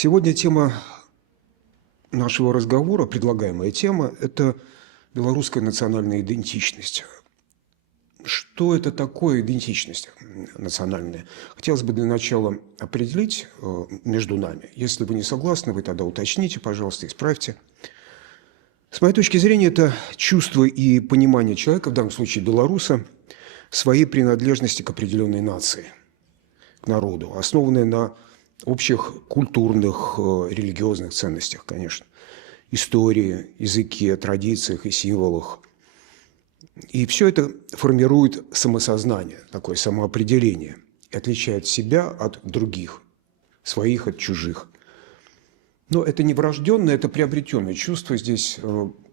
Сегодня тема нашего разговора, предлагаемая тема, это белорусская национальная идентичность. Что это такое идентичность национальная? Хотелось бы для начала определить между нами. Если вы не согласны, вы тогда уточните, пожалуйста, исправьте. С моей точки зрения, это чувство и понимание человека, в данном случае белоруса, своей принадлежности к определенной нации, к народу, основанной на общих культурных, религиозных ценностях, конечно, истории, языке, традициях и символах. И все это формирует самосознание, такое самоопределение, и отличает себя от других, своих от чужих. Но это не врожденное, это приобретенное чувство. Здесь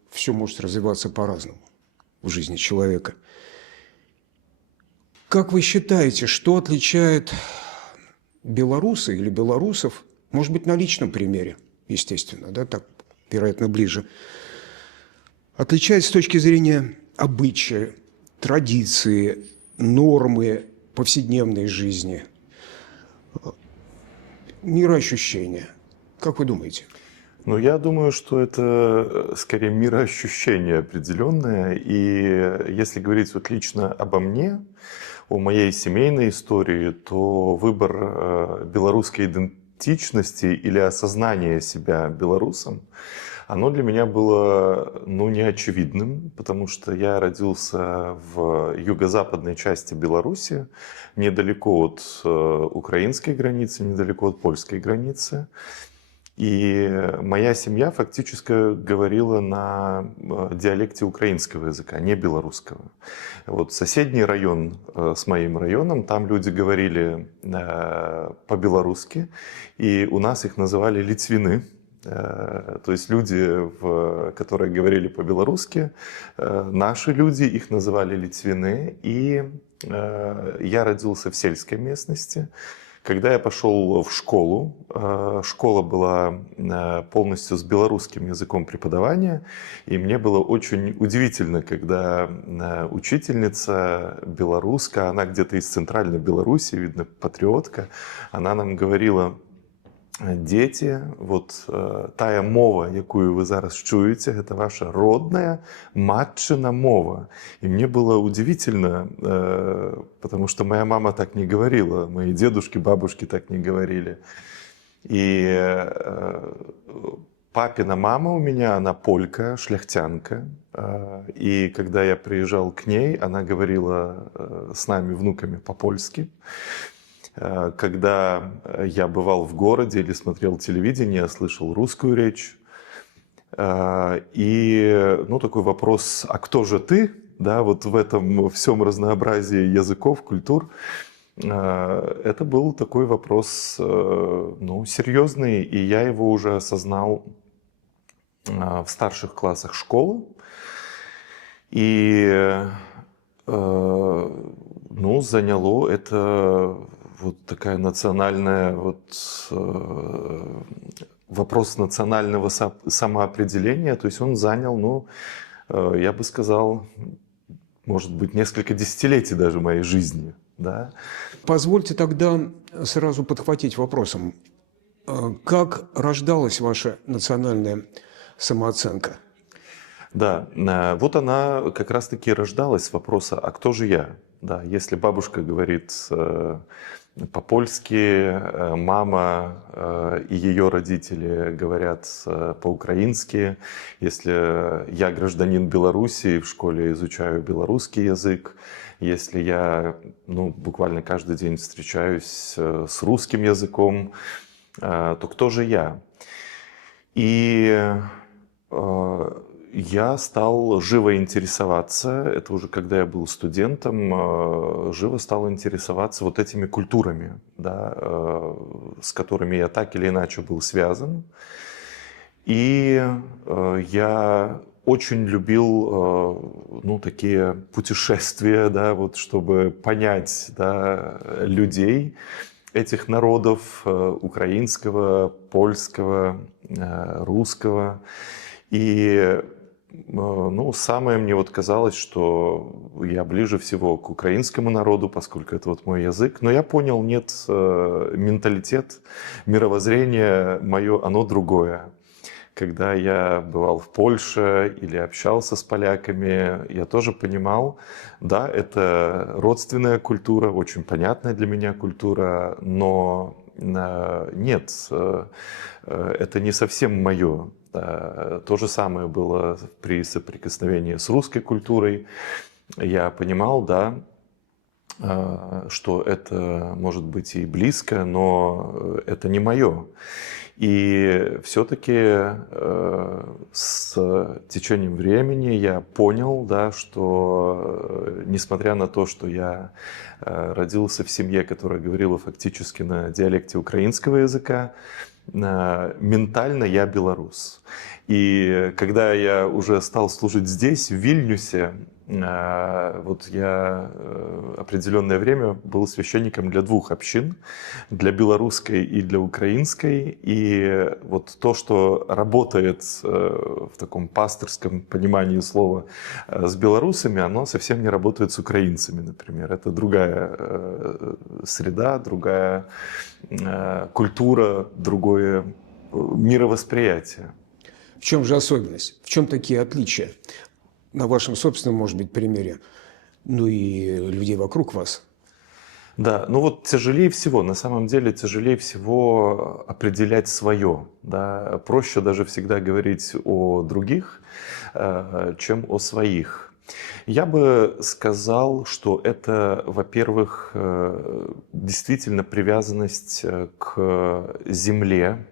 все может развиваться по-разному в жизни человека. Как вы считаете, что отличает белоруса или белорусов, может быть, на личном примере, естественно, да, так, вероятно, ближе, отличает с точки зрения обычая, традиции, нормы повседневной жизни, мироощущения? Как вы думаете? Ну, я думаю, что это скорее мироощущение определенное. И если говорить вот лично обо мне, о моей семейной истории, то выбор белорусской идентичности или осознание себя белорусом, оно для меня было, неочевидным, потому что я родился в юго-западной части Беларуси, недалеко от украинской границы, недалеко от польской границы. И моя семья фактически говорила на диалекте украинского языка, не белорусского. Вот соседний район с моим районом, там люди говорили по-белорусски, и у нас их называли литвины. То есть люди, которые говорили по-белорусски, наши люди их называли литвины. И я родился в сельской местности. Когда я пошел в школу, школа была полностью с белорусским языком преподавания, и мне было очень удивительно, когда учительница белоруска, она где-то из центральной Беларуси, видно, патриотка, она нам говорила: «Дети, вот тая мова, якую вы зараз чуете, это ваша родная матчина мова». И мне было удивительно, потому что моя мама так не говорила, мои дедушки, бабушки так не говорили. И папина мама у меня, она полька, шляхтянка. И когда я приезжал к ней, она говорила с нами, внуками, по-польски. Когда я бывал в городе или смотрел телевидение, я слышал русскую речь. И такой вопрос: а кто же ты? Да, вот в этом всем разнообразии языков, культур. Это был такой вопрос, серьезный, и я его уже осознал в старших классах школы. И заняло это вот такая национальная, вопрос национального самоопределения. То есть он занял, я бы сказал, может быть, несколько десятилетий даже моей жизни. Да? Позвольте тогда сразу подхватить вопросом. Как рождалась ваша национальная самооценка? Да, вот она как раз-таки рождалась с вопроса: а кто же я? Да, если бабушка говорит по-польски, мама и ее родители говорят по-украински, если я гражданин Беларуси, в школе изучаю белорусский язык, если я буквально каждый день встречаюсь с русским языком, то кто же я? И я стал живо интересоваться, это уже когда я был студентом, живо стал интересоваться вот этими культурами, да, с которыми я так или иначе был связан. И я очень любил такие путешествия, да, вот, чтобы понять, да, людей этих народов, украинского, польского, русского. И Ну, самое мне вот казалось, что я ближе всего к украинскому народу, поскольку это вот мой язык. Но я понял, нет, менталитет, мировоззрение мое, оно другое. Когда я бывал в Польше или общался с поляками, я тоже понимал, да, это родственная культура, очень понятная для меня культура, но нет, это не совсем мое. То же самое было при соприкосновении с русской культурой. Я понимал, да, что это может быть и близко, но это не мое. И все-таки с течением времени я понял, да, что несмотря на то, что я родился в семье, которая говорила фактически на диалекте украинского языка, ментально я белорус. И когда я уже стал служить здесь, в Вильнюсе, вот я определенное время был священником для двух общин, для белорусской и для украинской. И вот то, что работает в таком пастырском понимании слова с белорусами, оно совсем не работает с украинцами, например. Это другая среда, другая культура, другое мировосприятие. В чем же особенность? В чем такие отличия? На вашем собственном, может быть, примере, ну и людей вокруг вас. Да, ну вот тяжелее всего, на самом деле тяжелее всего определять свое. Да? Проще даже всегда говорить о других, чем о своих. Я бы сказал, что это, во-первых, действительно привязанность к земле,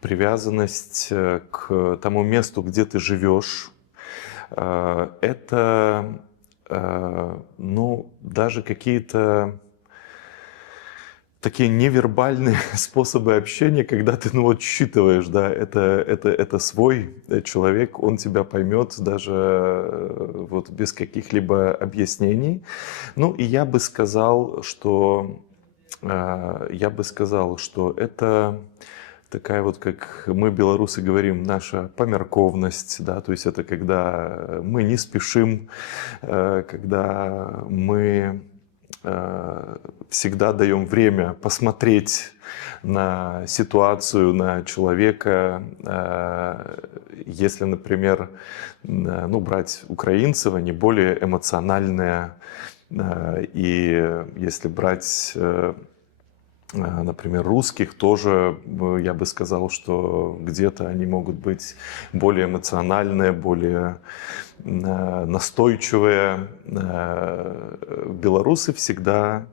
привязанность к тому месту, где ты живешь. Это, ну, даже какие-то такие невербальные способы общения, когда ты, ну вот, считываешь, да, это свой человек, он тебя поймет даже вот без каких-либо объяснений. Ну и я бы сказал, что это такая вот, как мы, белорусы, говорим, наша померковность, да, то есть это когда мы не спешим, когда мы всегда даем время посмотреть на ситуацию, на человека. Если, например, ну, брать украинцев, они более эмоциональные. И если брать, например, русских, тоже я бы сказал, что где-то они могут быть более эмоциональные, более настойчивые. Белорусы всегда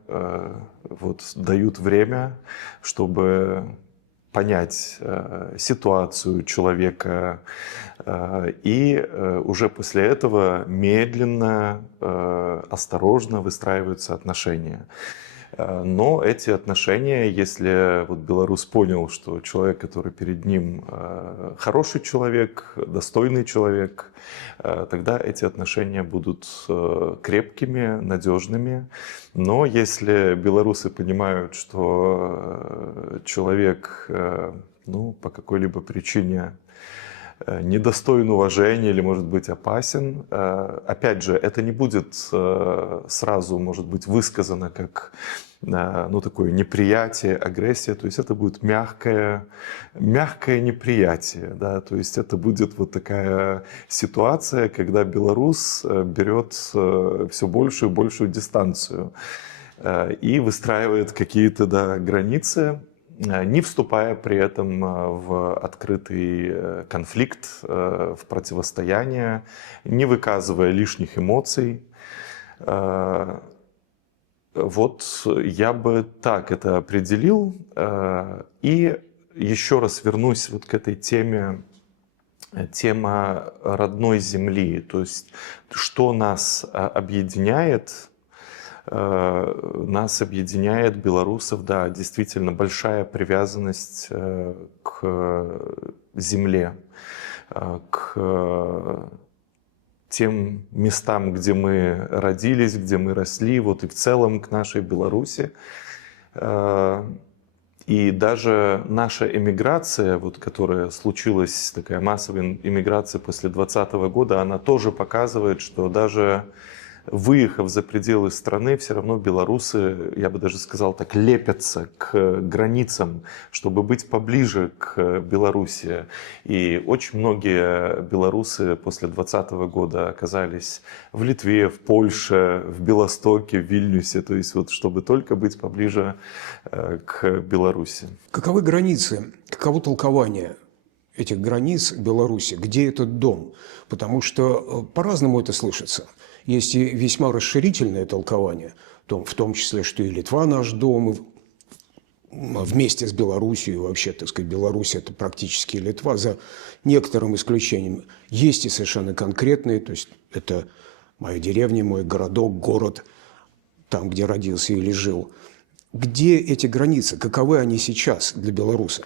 вот дают время, чтобы понять ситуацию человека, и уже после этого медленно, осторожно выстраиваются отношения. Но эти отношения, если вот белорус понял, что человек, который перед ним хороший человек, достойный человек, тогда эти отношения будут крепкими, надежными. Но если белорусы понимают, что человек, ну, по какой-либо причине недостоин уважения или, может быть, опасен. Опять же, это не будет сразу, может быть, высказано как, ну, такое неприятие, агрессия. То есть это будет мягкое неприятие. Да? То есть это будет вот такая ситуация, когда белорус берет все большую и большую дистанцию и выстраивает какие-то, да, границы, не вступая при этом в открытый конфликт, в противостояние, не выказывая лишних эмоций. Вот я бы так это определил. И еще раз вернусь вот к этой теме, тема родной земли. То есть что нас объединяет? Нас объединяет, белорусов, да, действительно большая привязанность к земле, к тем местам, где мы родились, где мы росли, вот и в целом к нашей Беларуси. И даже наша эмиграция, вот, которая случилась, такая массовая эмиграция после 2020 года, она тоже показывает, что даже выехав за пределы страны, все равно белорусы, я бы даже сказал так, лепятся к границам, чтобы быть поближе к Беларуси. И очень многие белорусы после 2020 года оказались в Литве, в Польше, в Белостоке, в Вильнюсе, то есть вот чтобы только быть поближе к Беларуси. Каковы границы, каково толкование этих границ Беларуси? Где этот дом? Потому что по-разному это слышится. Есть и весьма расширительное толкование, в том числе, что и Литва наш дом, и вместе с Белоруссией, вообще, так сказать, Беларусь – это практически Литва, за некоторым исключением. Есть и совершенно конкретные, то есть это моя деревня, мой городок, город, там, где родился или жил. Где эти границы? Каковы они сейчас для белоруса?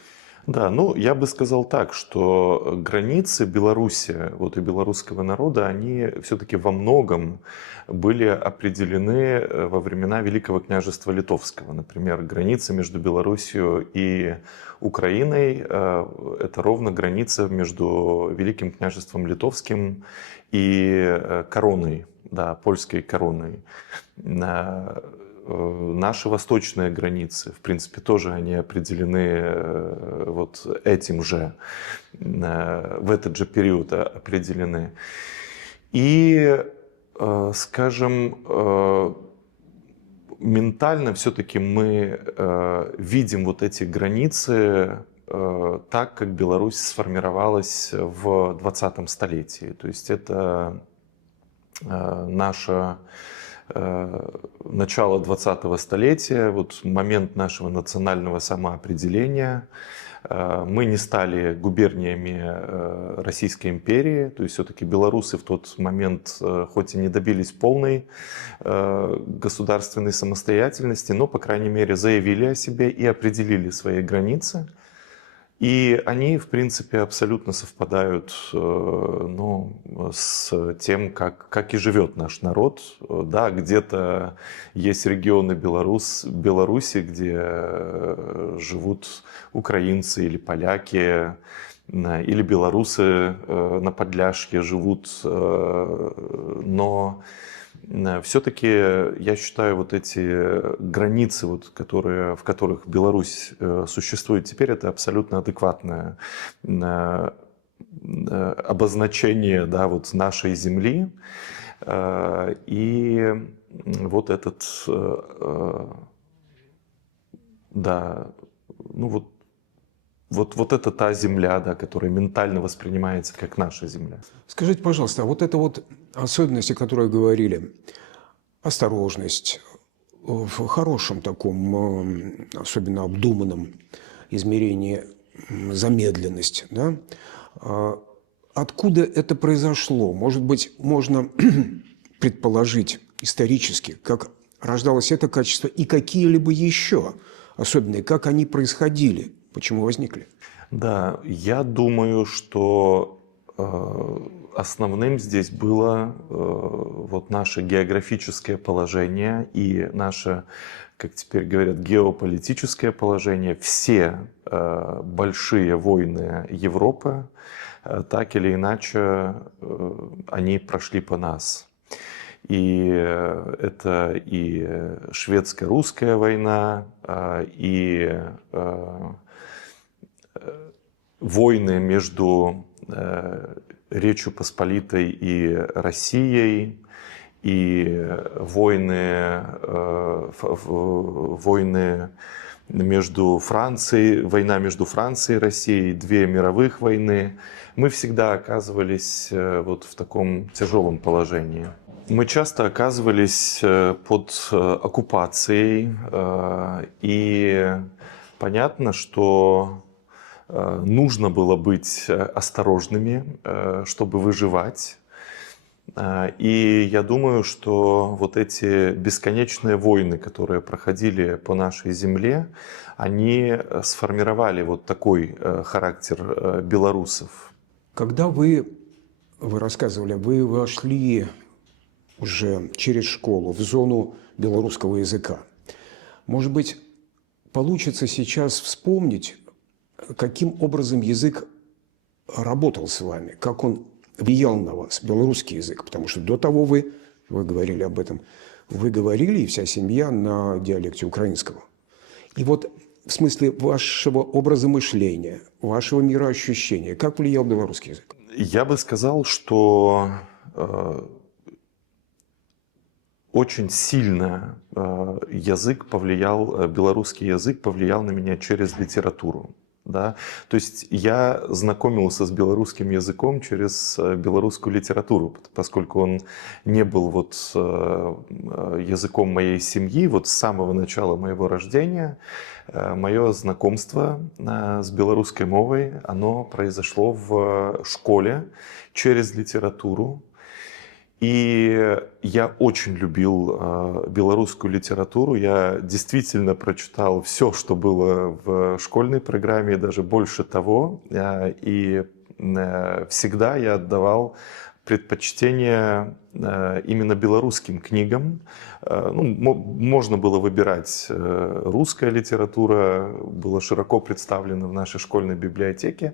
Да, ну я бы сказал так, что границы Беларуси, вот и белорусского народа, они все-таки во многом были определены во времена Великого княжества Литовского. Например, граница между Белоруссией и Украиной – это ровно граница между Великим княжеством Литовским и короной, да, польской короной. Наши восточные границы, в принципе, тоже они определены вот этим же, в этот же период определены. И, скажем, ментально все-таки мы видим вот эти границы так, как Беларусь сформировалась в 20-м столетии. То есть это наша начало 20-го столетия, вот момент нашего национального самоопределения. Мы не стали губерниями Российской империи, то есть все-таки белорусы в тот момент, хоть и не добились полной государственной самостоятельности, но, по крайней мере, заявили о себе и определили свои границы. И они, в принципе, абсолютно совпадают ну, с тем, как и живет наш народ. Да, где-то есть регионы Беларуси, где живут украинцы или поляки, или белорусы на Подляшке живут, но все-таки я считаю вот эти границы, вот, в которых Беларусь существует теперь, это абсолютно адекватное обозначение, да, вот нашей земли. И вот этот, да, ну вот это та земля, да, которая ментально воспринимается как наша земля. Скажите, пожалуйста, а вот это вот особенности, о которой говорили, осторожность, в хорошем таком, особенно обдуманном измерении, замедленность, да? Откуда это произошло? Может быть, можно предположить исторически, как рождалось это качество и какие-либо еще особенные, как они происходили, почему возникли? Да, я думаю, что основным здесь было вот наше географическое положение и наше, как теперь говорят, геополитическое положение. Все большие войны Европы, так или иначе, они прошли по нас. И это и шведско-русская война, и войны между Речью Посполитой и Россией, и войны между война между Францией и Россией, две мировых войны. Мы всегда оказывались вот в таком тяжелом положении. Мы часто оказывались под оккупацией, и понятно, что нужно было быть осторожными, чтобы выживать. И я думаю, что вот эти бесконечные войны, которые проходили по нашей земле, они сформировали вот такой характер белорусов. Когда вы рассказывали, вы вошли уже через школу в зону белорусского языка. Может быть, получится сейчас вспомнить, каким образом язык работал с вами, как он влиял на вас, белорусский язык, потому что до того вы говорили об этом, вы говорили, и вся семья, на диалекте украинского. И вот в смысле вашего образа мышления, вашего мироощущения, как влиял белорусский язык? Я бы сказал, что очень сильно белорусский язык повлиял на меня через литературу. Да? То есть я знакомился с белорусским языком через белорусскую литературу, поскольку он не был вот языком моей семьи. Вот с самого начала моего рождения мое знакомство с белорусской мовой, оно произошло в школе через литературу. И я очень любил белорусскую литературу. Я действительно прочитал все, что было в школьной программе, и даже больше того. И всегда я отдавал предпочтение именно белорусским книгам. Ну, можно было выбирать. Русская литература была широко представлена в нашей школьной библиотеке.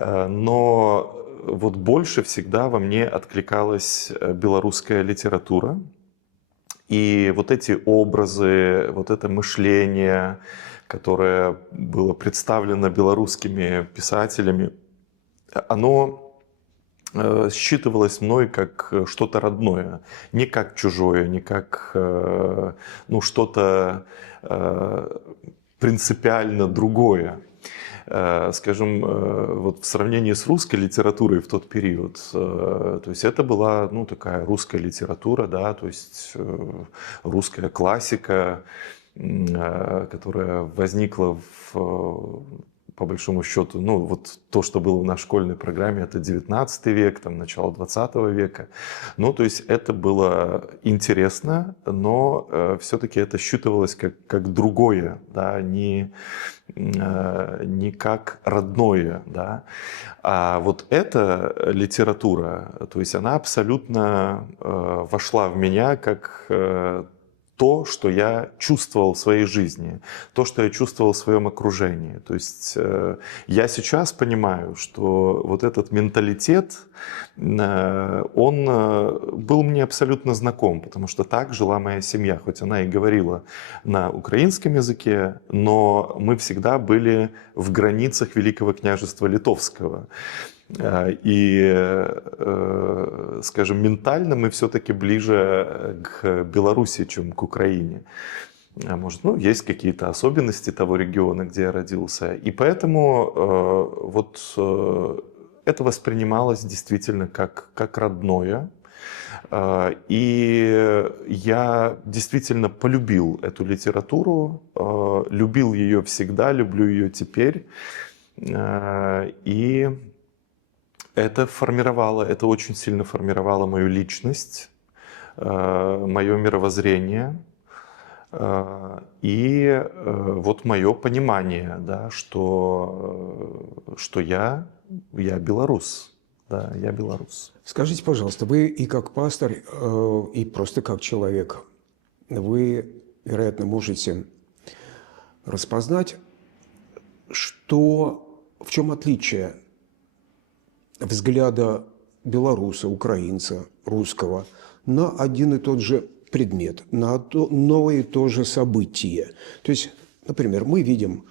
Но вот больше всегда во мне откликалась белорусская литература. И вот эти образы, вот это мышление, которое было представлено белорусскими писателями, оно считывалось мной как что-то родное, не как чужое, не как что-то принципиально другое. Скажем, вот в сравнении с русской литературой в тот период, то есть это была такая русская литература, да, то есть русская классика, которая возникла по большому счету, вот то, что было в нашей школьной программе, это 19 век, там, начало 20 века. То есть это было интересно, но все-таки это считывалось как другое, да, не как родное, да. А вот эта литература, то есть она абсолютно вошла в меня как то, что я чувствовал в своей жизни, то, что я чувствовал в своем окружении. То есть я сейчас понимаю, что вот этот менталитет, он был мне абсолютно знаком, потому что так жила моя семья, хоть она и говорила на украинском языке, но мы всегда были в границах Великого княжества Литовского. И, скажем, ментально мы все-таки ближе к Беларуси, чем к Украине. Может, есть какие-то особенности того региона, где я родился. И поэтому вот это воспринималось действительно как родное. И я действительно полюбил эту литературу, любил ее всегда, люблю ее теперь. И это очень сильно формировало мою личность, мое мировоззрение и вот мое понимание, да, что я белорус. Да, я белорус. Скажите, пожалуйста, вы и как пастор, и просто как человек, вы, вероятно, можете распознать, в чем отличие взгляда белоруса, украинца, русского на один и тот же предмет, на одно и то же событие. То есть, например, мы видим,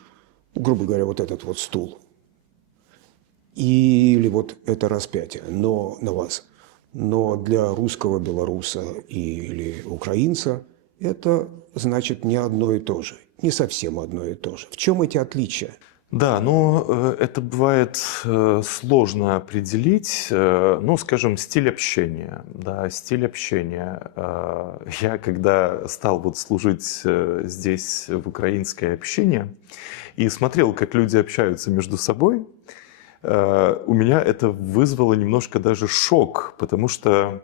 грубо говоря, вот этот вот стул или вот это распятие, но на вас. Но для русского белоруса или украинца это значит не одно и то же, не совсем одно и то же. В чем эти отличия? Да, но это бывает сложно определить, скажем, стиль общения. Да, стиль общения. Я когда стал вот служить здесь в украинской общине и смотрел, как люди общаются между собой, у меня это вызвало немножко даже шок, потому что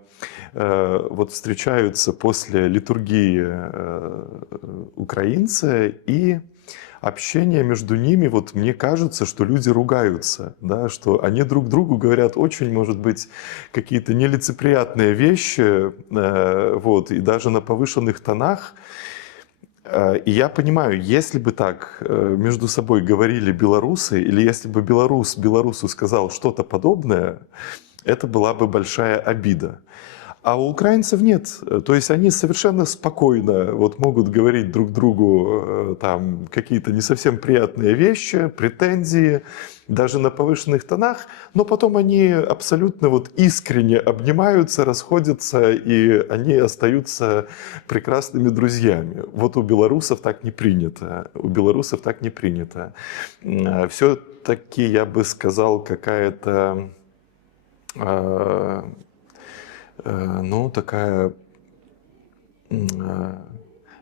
вот встречаются после литургии украинцы, и общение между ними, вот мне кажется, что люди ругаются, да, что они друг другу говорят очень, может быть, какие-то нелицеприятные вещи, вот, и даже на повышенных тонах. И я понимаю, если бы так между собой говорили белорусы, или если бы белорус белорусу сказал что-то подобное, это была бы большая обида. А у украинцев нет. То есть они совершенно спокойно вот могут говорить друг другу там какие-то не совсем приятные вещи, претензии, даже на повышенных тонах, но потом они абсолютно вот искренне обнимаются, расходятся, и они остаются прекрасными друзьями. Вот у белорусов так не принято. У белорусов так не принято. Все-таки, я бы сказал, какая-то ну, такая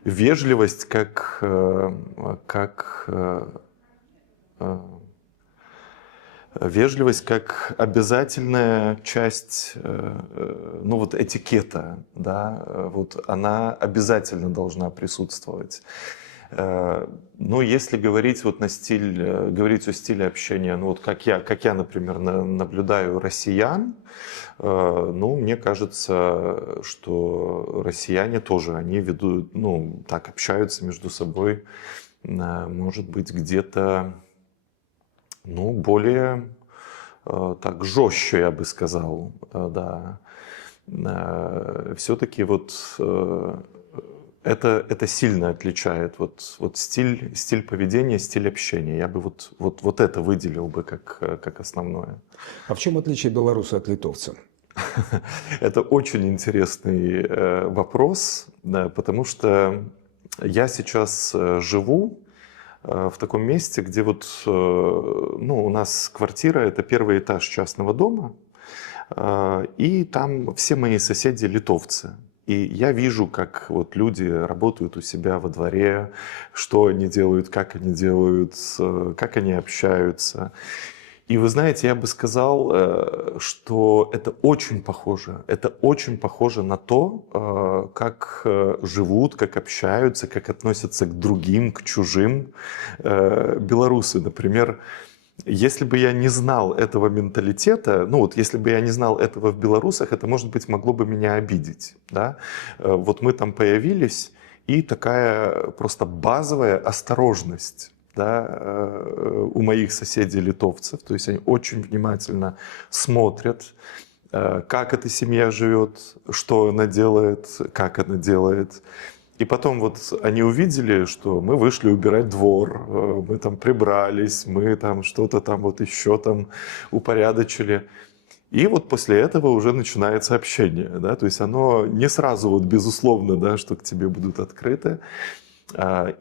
вежливость, вежливость как обязательная часть, ну вот этикета, да, вот она обязательно должна присутствовать. Но если говорить вот на стиль, говорить о стиле общения, ну вот как я, например, наблюдаю россиян, ну, мне кажется, что россияне тоже, они ведут, ну, так общаются между собой, может быть, где-то, ну, более так жестче, я бы сказал, да. Все-таки вот это сильно отличает вот стиль поведения, стиль общения. Я бы вот это выделил бы как основное. А в чем отличие белоруса от литовца? Это очень интересный вопрос, да, потому что я сейчас живу в таком месте, где вот, ну, у нас квартира, это первый этаж частного дома, и там все мои соседи литовцы. И я вижу, как вот люди работают у себя во дворе, что они делают, как они общаются. И вы знаете, я бы сказал, что это очень похоже. Это очень похоже на то, как живут, как общаются, как относятся к другим, к чужим белорусы. Например, если бы я не знал этого менталитета, ну вот если бы я не знал этого в белорусах, это, может быть, могло бы меня обидеть. Да? Вот мы там появились, и такая просто базовая осторожность, да, у моих соседей литовцев. То есть они очень внимательно смотрят, как эта семья живет, что она делает, как она делает. И потом вот они увидели, что мы вышли убирать двор, мы там прибрались, мы там что-то там вот еще там упорядочили. И вот после этого уже начинается общение, да, то есть оно не сразу вот безусловно, да, что к тебе будут открыты.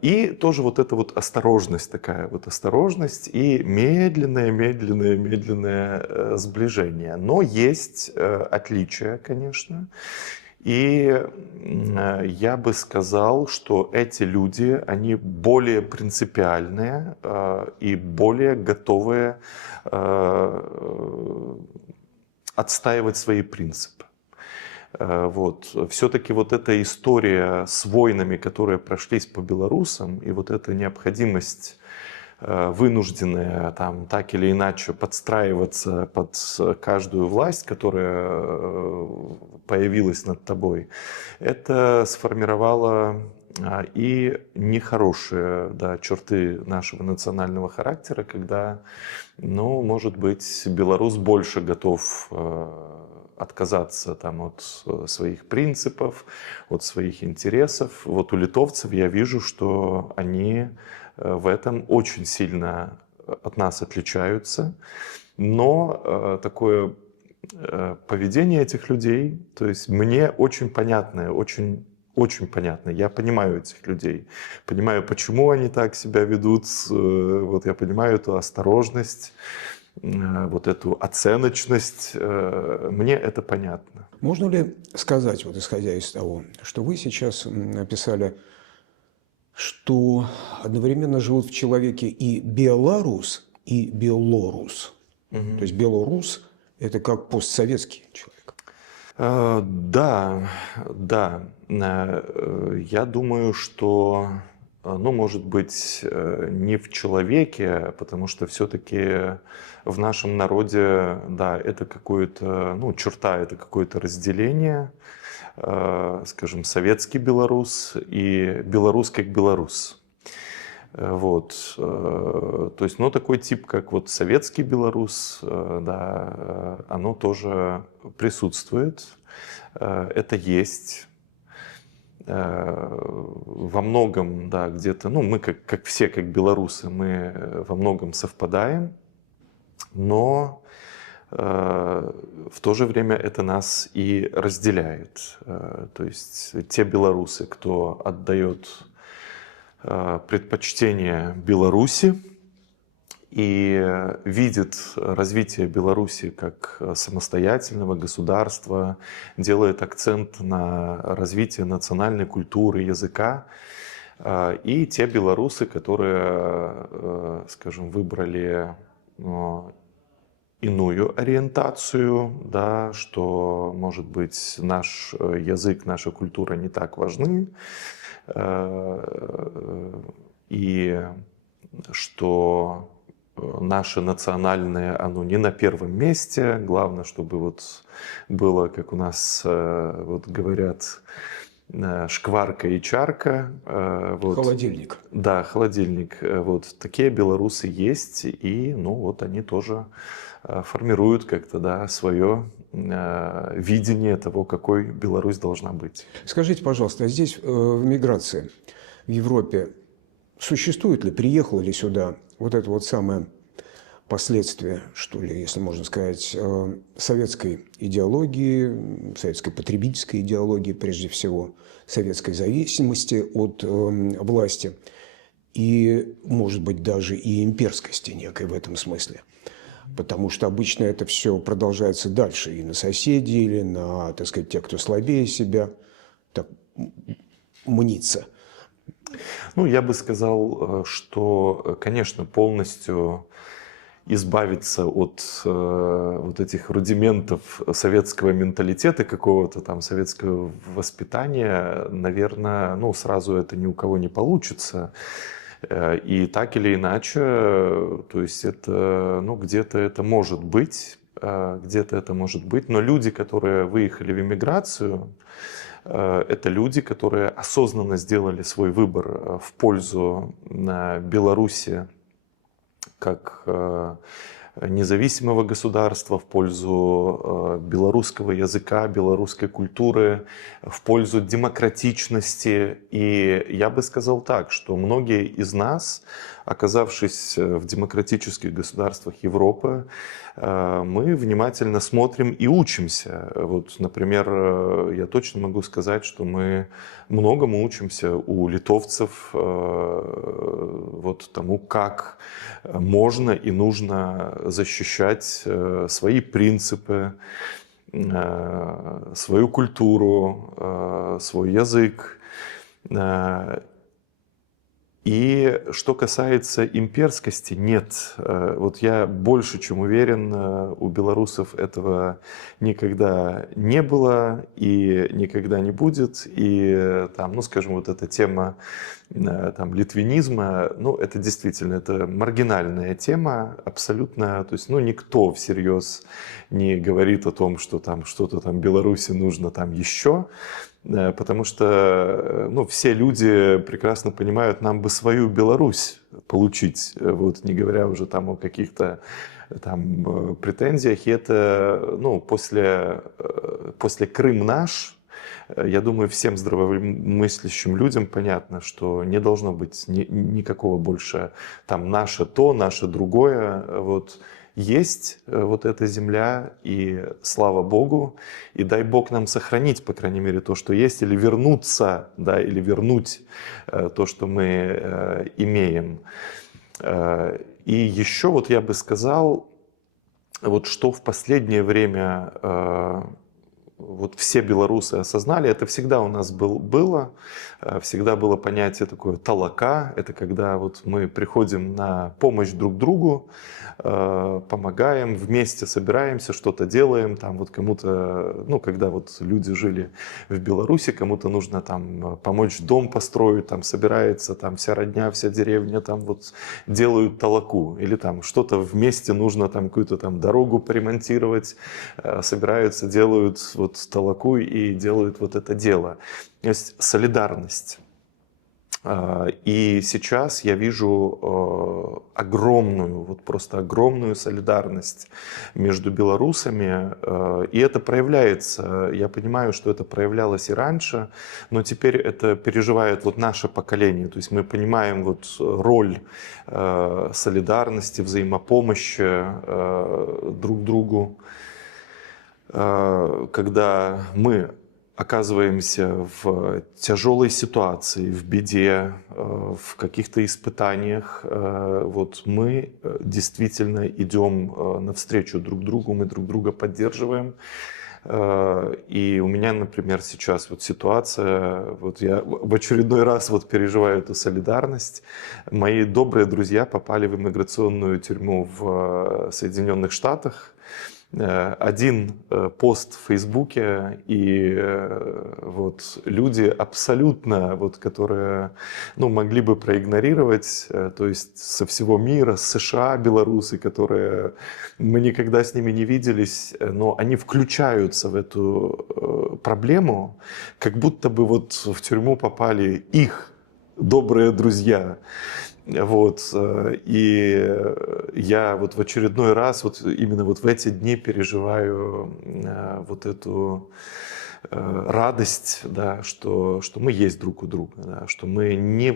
И тоже вот эта вот осторожность такая, вот осторожность и медленное сближение. Но есть отличия, конечно. И я бы сказал, что эти люди, они более принципиальные и более готовые отстаивать свои принципы. Вот. Все-таки вот эта история с войнами, которые прошлись по белорусам, и вот эта необходимость вынужденная там так или иначе подстраиваться под каждую власть, которая появилась над тобой, это сформировало и нехорошие, да, черты нашего национального характера, когда, ну, может быть, белорус больше готов отказаться там от своих принципов, от своих интересов. Вот у литовцев я вижу, что они в этом очень сильно от нас отличаются. Но такое поведение этих людей, то есть мне очень понятное, очень понятно. Я понимаю этих людей, понимаю, почему они так себя ведут. Вот я понимаю эту осторожность, вот эту оценочность. Мне это понятно. Можно ли сказать, вот исходя из того, что вы сейчас написали, что одновременно живут в человеке и белорус, и белорус? То есть белорус – это как постсоветский человек. Да. Я думаю, что, ну, может быть, не в человеке, потому что все-таки в нашем народе, да, это какое-то, ну, черта, это какое-то разделение. скажем, советский белорус и белорус как белорус. Вот. То есть, ну, такой тип, как вот советский белорус, да, оно тоже присутствует, это есть. Во многом, да, где-то, ну, мы как все, как белорусы, мы во многом совпадаем, но в то же время это нас и разделяет. То есть те белорусы, кто отдает предпочтение Беларуси и видит развитие Беларуси как самостоятельного государства, делает акцент на развитие национальной культуры, языка. И те белорусы, которые, скажем, выбрали иную ориентацию, да, что, может быть, наш язык, наша культура не так важны, и что наше национальное, оно не на первом месте. Главное, чтобы вот было, как у нас вот говорят, шкварка и чарка. Вот. Холодильник. Да, холодильник. Вот такие белорусы есть, и ну вот они тоже формируют как-то, да, свое видение того, какой Беларусь должна быть. Скажите, пожалуйста, а здесь в миграции в Европе существует ли, приехало ли сюда вот это вот самое последствие, что ли, если можно сказать, советской идеологии, советской потребительской идеологии, прежде всего, советской зависимости от власти и, может быть, даже и имперскости некой в этом смысле? Потому что обычно это все продолжается дальше и на соседей, или на, так сказать, тех, кто слабее себя, так мнится. Ну, я бы сказал, что, конечно, полностью избавиться от вот этих рудиментов советского менталитета, какого-то там советского воспитания, наверное, ну, сразу это ни у кого не получится. И так или иначе, то есть это, ну, где-то это может быть, но люди, которые выехали в эмиграцию, это люди, которые осознанно сделали свой выбор в пользу Беларуси как независимого государства, в пользу белорусского языка, белорусской культуры, в пользу демократичности. И я бы сказал так, что многие из нас, оказавшись в демократических государствах Европы, мы внимательно смотрим и учимся. Вот, например, я точно могу сказать, что мы многому учимся у литовцев, вот тому, как можно и нужно защищать свои принципы, свою культуру, свой язык. И что касается имперскости, нет. Вот я больше чем уверен, у белорусов этого никогда не было и никогда не будет. И там, ну, скажем, вот эта тема там, литвинизма, ну, это действительно, это маргинальная тема абсолютно. То есть, ну, никто всерьез не говорит о том, что там что-то там Беларуси нужно там еще. Потому что, ну, все люди прекрасно понимают, нам бы свою Беларусь получить, вот, не говоря уже там о каких-то там претензиях. И это, ну, после Крым наш, я думаю, всем здравомыслящим людям понятно, что не должно быть никакого больше там наше то, наше другое, вот. Есть вот эта земля, и слава Богу, и дай Бог нам сохранить, по крайней мере, то, что есть, или вернуться, да, или вернуть то, что мы имеем. И еще вот я бы сказал, вот что в последнее время вот все белорусы осознали, это всегда у нас было, всегда было понятие такое талака, это когда вот мы приходим на помощь друг другу, помогаем, вместе собираемся, что-то делаем, там вот кому-то, ну, когда вот люди жили в Беларуси, кому-то нужно там помочь дом построить, там собирается там вся родня, вся деревня, там вот делают талаку, или там что-то вместе нужно, там какую-то там дорогу поремонтировать, собираются, делают вот толоку и делают вот это дело. Есть солидарность. И сейчас я вижу огромную, вот просто огромную солидарность между белорусами. И это проявляется, я понимаю, что это проявлялось и раньше, но теперь это переживает вот наше поколение. То есть мы понимаем вот роль солидарности, взаимопомощи друг другу, когда мы оказываемся в тяжелой ситуации, в беде, в каких-то испытаниях, вот мы действительно идем навстречу друг другу, мы друг друга поддерживаем. И у меня, например, сейчас вот ситуация, вот я в очередной раз вот переживаю эту солидарность. Мои добрые друзья попали в иммиграционную тюрьму в Соединенных Штатах. Один пост в Фейсбуке, и вот люди абсолютно, вот, которые могли бы проигнорировать, то есть со всего мира, с США, белорусы, которые мы никогда с ними не виделись, но они включаются в эту проблему, как будто бы вот в тюрьму попали их добрые друзья. Вот, и я вот в очередной раз, вот именно вот в эти дни переживаю вот эту радость, да, что мы есть друг у друга, да, что мы не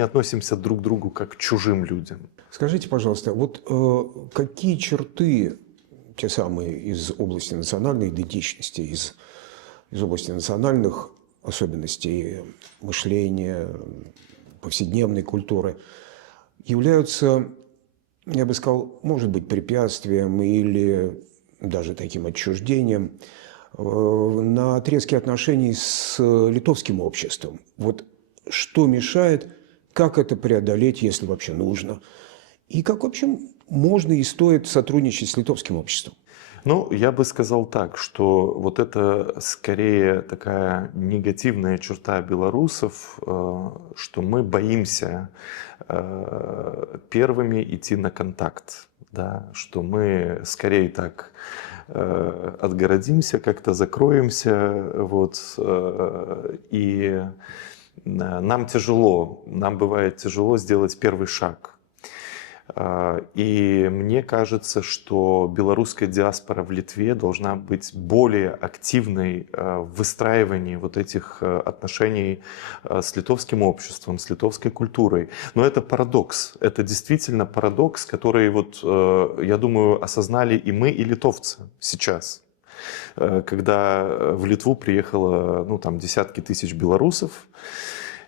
относимся друг к другу как к чужим людям. Скажите, пожалуйста, вот какие черты, те самые из области национальной идентичности, из области национальных особенностей мышления, повседневной культуры, являются, я бы сказал, может быть, препятствием или даже таким отчуждением на отрезке отношений с литовским обществом? Вот что мешает, как это преодолеть, если вообще нужно? И как, в общем, можно и стоит сотрудничать с литовским обществом? Ну, я бы сказал так, что вот это скорее такая негативная черта белорусов, что мы боимся первыми идти на контакт, да, что мы скорее так отгородимся, как-то закроемся, вот, и нам бывает тяжело сделать первый шаг. И мне кажется, что белорусская диаспора в Литве должна быть более активной в выстраивании вот этих отношений с литовским обществом, с литовской культурой. Но это парадокс. Это действительно парадокс, который, вот, я думаю, осознали и мы, и литовцы сейчас. Когда в Литву приехало десятки тысяч белорусов,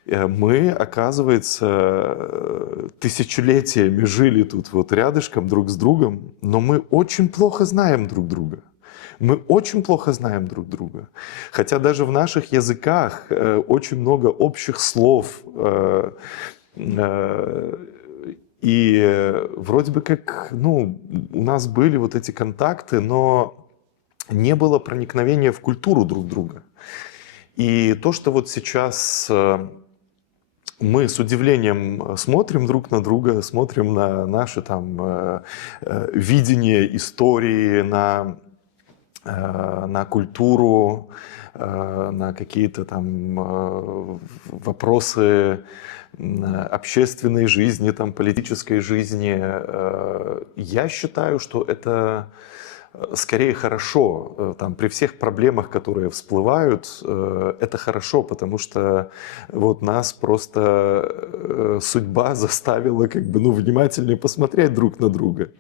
мы, оказывается, тысячелетиями жили тут вот рядышком друг с другом, но мы очень плохо знаем друг друга. Мы очень плохо знаем друг друга. Хотя даже в наших языках очень много общих слов. И вроде бы как, у нас были вот эти контакты, но не было проникновения в культуру друг друга. И то, что вот сейчас мы с удивлением смотрим друг на друга, смотрим на наше видение истории, на культуру, на какие-то вопросы общественной жизни, политической жизни. Я считаю, что это скорее хорошо, при всех проблемах, которые всплывают, это хорошо, потому что вот нас просто судьба заставила внимательнее посмотреть друг на друга.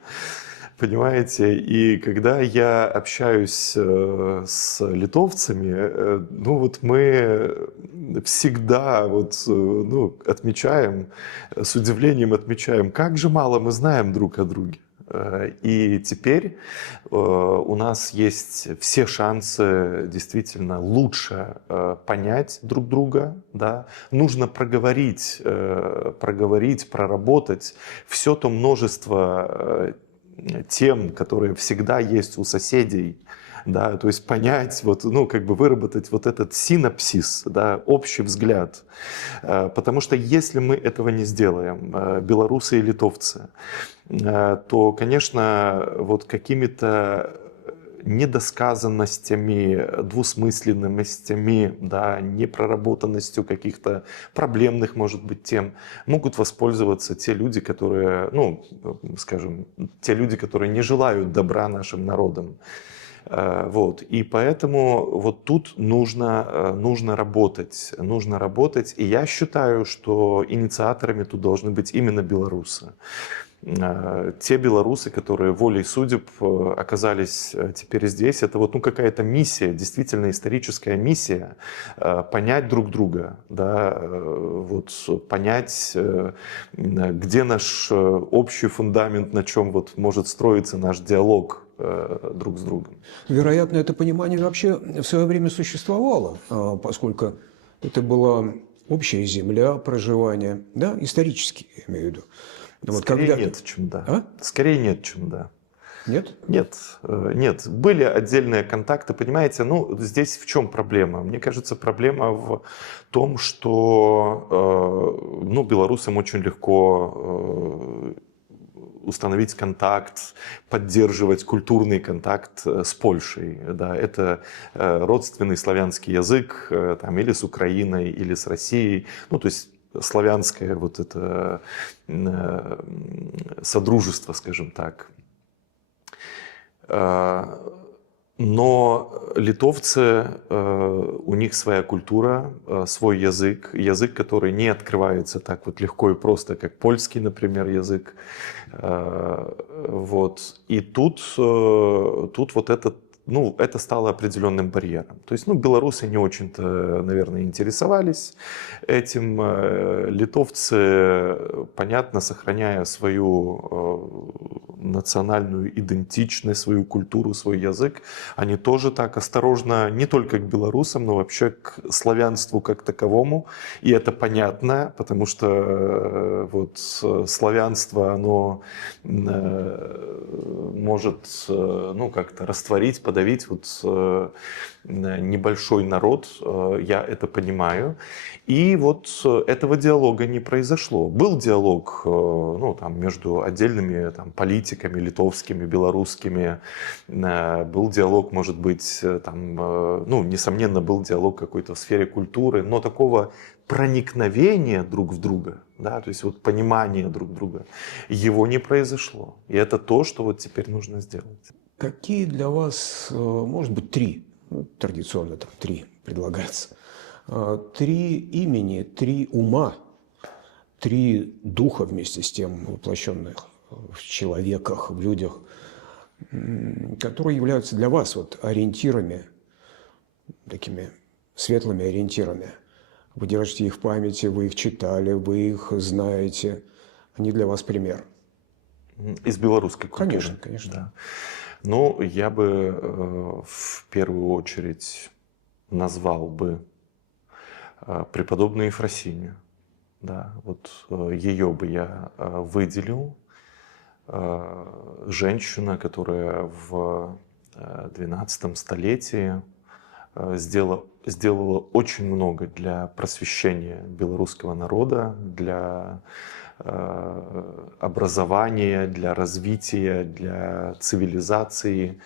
Понимаете? И когда я общаюсь с литовцами, мы всегда отмечаем, с удивлением отмечаем, как же мало мы знаем друг о друге. И теперь у нас есть все шансы действительно лучше понять друг друга. Да? Нужно проговорить, проработать все то множество тем, которые всегда есть у соседей. Да, то есть понять, выработать вот этот синапсис, да, общий взгляд. Потому что если мы этого не сделаем, белорусы и литовцы, то, конечно, вот какими-то недосказанностями, двусмысленностями, да, непроработанностью каких-то проблемных, может быть, тем могут воспользоваться те люди, которые, ну, скажем, те люди, которые не желают добра нашим народам. Вот. И поэтому вот тут нужно работать, И я считаю, что инициаторами тут должны быть именно белорусы. Те белорусы, которые волей судеб оказались теперь здесь, это вот, ну, какая-то миссия, действительно историческая миссия, понять друг друга, да, вот, понять, где наш общий фундамент, на чем вот может строиться наш диалог друг с другом. Вероятно, это понимание вообще в свое время существовало, поскольку это была общая земля проживания, да, исторически, я имею в виду. Вот Скорее когда... нет, чем да. А? Скорее нет, чем да. Нет? Нет, нет. Были отдельные контакты, понимаете, ну, здесь в чем проблема? Мне кажется, проблема в том, что, ну, белорусам очень легко установить контакт, поддерживать культурный контакт с Польшей. Да, это родственный славянский язык, там, или с Украиной, или с Россией. Ну, то есть славянское вот это содружество, скажем так. Но литовцы, у них своя культура, свой язык, который не открывается так вот легко и просто, как польский, например, язык. Вот. И тут вот этот, ну, это стало определенным барьером. То есть, ну, белорусы не очень-то, наверное, интересовались этим. Литовцы, понятно, сохраняя свою национальную идентичность, свою культуру, свой язык, они тоже так осторожно, не только к белорусам, но вообще к славянству как таковому. И это понятно, потому что вот славянство, оно может, ну, как-то растворить, подавить вот небольшой народ, я это понимаю. И вот этого диалога не произошло. Был диалог, ну, там, между отдельными там, политиками литовскими, белорусскими. Был диалог, может быть, там, ну, несомненно, был диалог какой-то в сфере культуры, но такого проникновения друг в друга, да, то есть вот понимания друг друга, его не произошло. И это то, что вот теперь нужно сделать. Какие для вас, может быть, три, ну, традиционно там три предлагается, три имени, три ума, три духа вместе с тем воплощенных в человеках, в людях, которые являются для вас вот ориентирами, такими светлыми ориентирами? Вы держите их в памяти, вы их читали, вы их знаете. Они для вас пример. Из белорусской культуры? Конечно, конечно. Да. Ну, я бы в первую очередь назвал бы преподобную Ефросинью. Да, вот ее бы я выделил. Женщина, которая в XII столетии сделала очень много для просвещения белорусского народа, для образования, для развития, для цивилизации.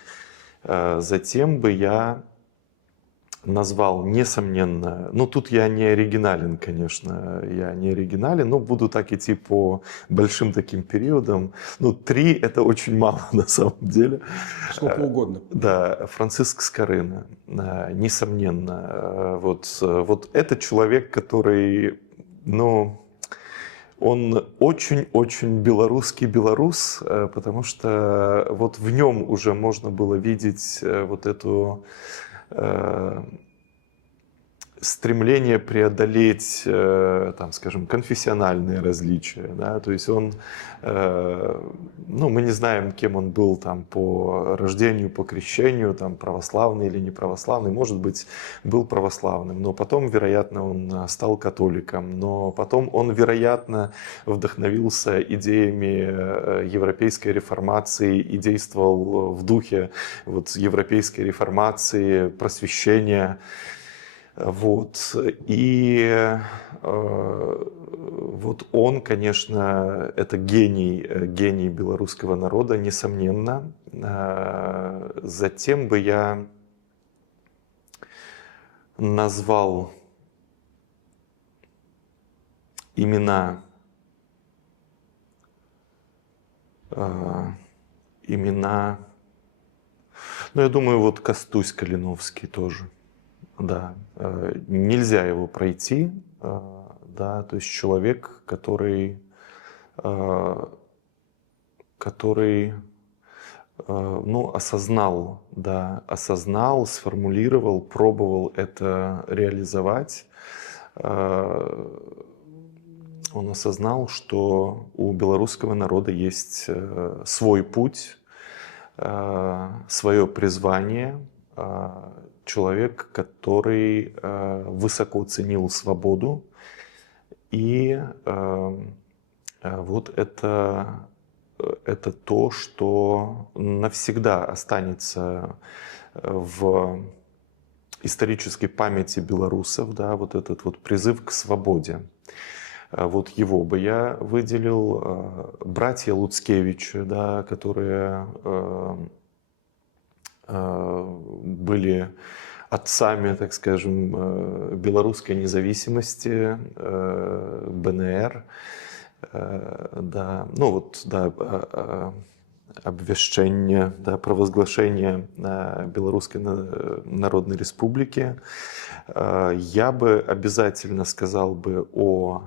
Затем бы я назвал, несомненно, ну тут я не оригинален, конечно, но буду так идти по большим таким периодам. Ну, 3 это очень мало на самом деле. Сколько угодно. Да, Франциск Скорина, несомненно. Вот это человек, который, ну, он очень-очень белорусский белорус, потому что вот в нем уже можно было видеть вот эту стремление преодолеть, там, скажем, конфессиональные различия, да, то есть он, ну, мы не знаем, кем он был там по рождению, по крещению, там, православный или не православный, может быть, был православным, но потом, вероятно, он стал католиком, но потом он, вероятно, вдохновился идеями европейской реформации и действовал в духе вот европейской реформации, просвещения. Вот. И вот он, конечно, это гений белорусского народа, несомненно. Затем бы я назвал имена ну, я думаю, вот Костусь Калиновский тоже, да. Нельзя его пройти, да, то есть человек, который, ну, осознал, да, сформулировал, пробовал это реализовать. Он осознал, что у белорусского народа есть свой путь, свое призвание. Человек, который высоко ценил свободу. И вот это то, что навсегда останется в исторической памяти белорусов, да, вот этот вот призыв к свободе. Вот его бы я выделил. Братья Луцкевичи, да, которые были отцами, так скажем, белорусской независимости, БНР, да, ну вот, да, обвяшчэнне, да, провозглашение Белорусской Народной Республики. Я бы обязательно сказал бы о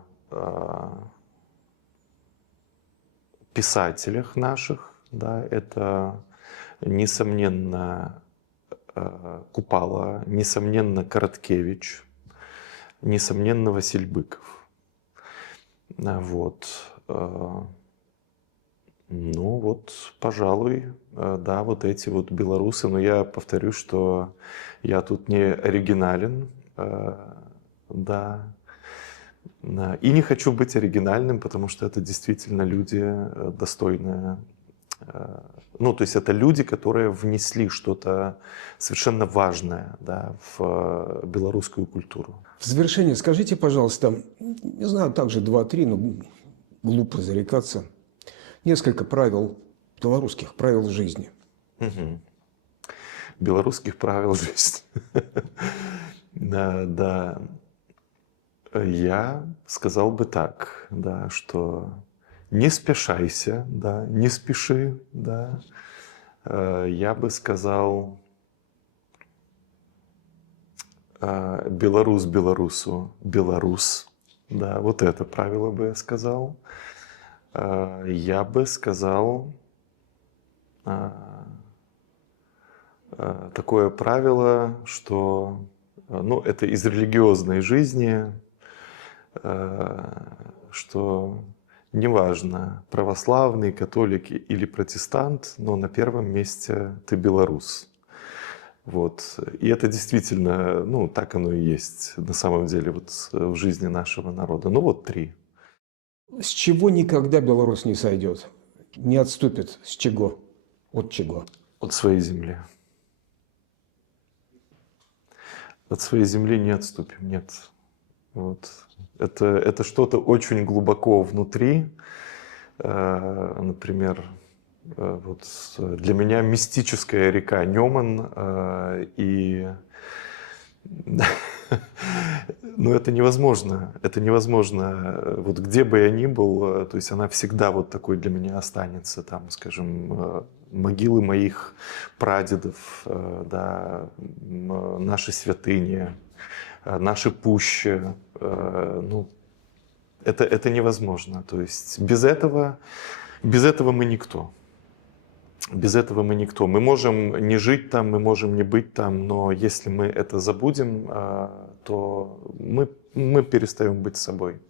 писателях наших, да, это несомненно Купала, несомненно Короткевич, несомненно Василь Быков. Вот. Ну вот, пожалуй, да, вот эти вот белорусы. Но я повторю, что я тут не оригинален, да. И не хочу быть оригинальным, потому что это действительно люди достойные. Ну, то есть это люди, которые внесли что-то совершенно важное, да, в белорусскую культуру. В завершение скажите, пожалуйста, не знаю, также 2-3, но глупо зарекаться, несколько правил, белорусских правил жизни. Угу. Белорусских правил жизни. Да. Я сказал бы так, да, что не спешайся, да, не спеши, да. Я бы сказал, белорус белорусу, белорус, да, вот это правило бы я сказал. Я бы сказал такое правило, что, ну, это из религиозной жизни, что неважно, православный, католик или протестант, но на первом месте ты белорус. Вот. И это действительно, ну, так оно и есть на самом деле вот в жизни нашего народа. Ну вот 3. С чего никогда белорус не сойдет, не отступит? С чего? От чего? От своей земли. От своей земли не отступим, нет. Вот. Это что-то очень глубоко внутри. Например, вот для меня мистическая река Неман, и ну, это невозможно. Это невозможно. Вот где бы я ни был, то есть она всегда вот такой для меня останется. Там, скажем, могилы моих прадедов, да, наши святыни, наши пущи. Ну, это невозможно. То есть без этого мы никто. Без этого мы никто. Мы можем не жить там, мы можем не быть там, но если мы это забудем, то мы перестаем быть собой.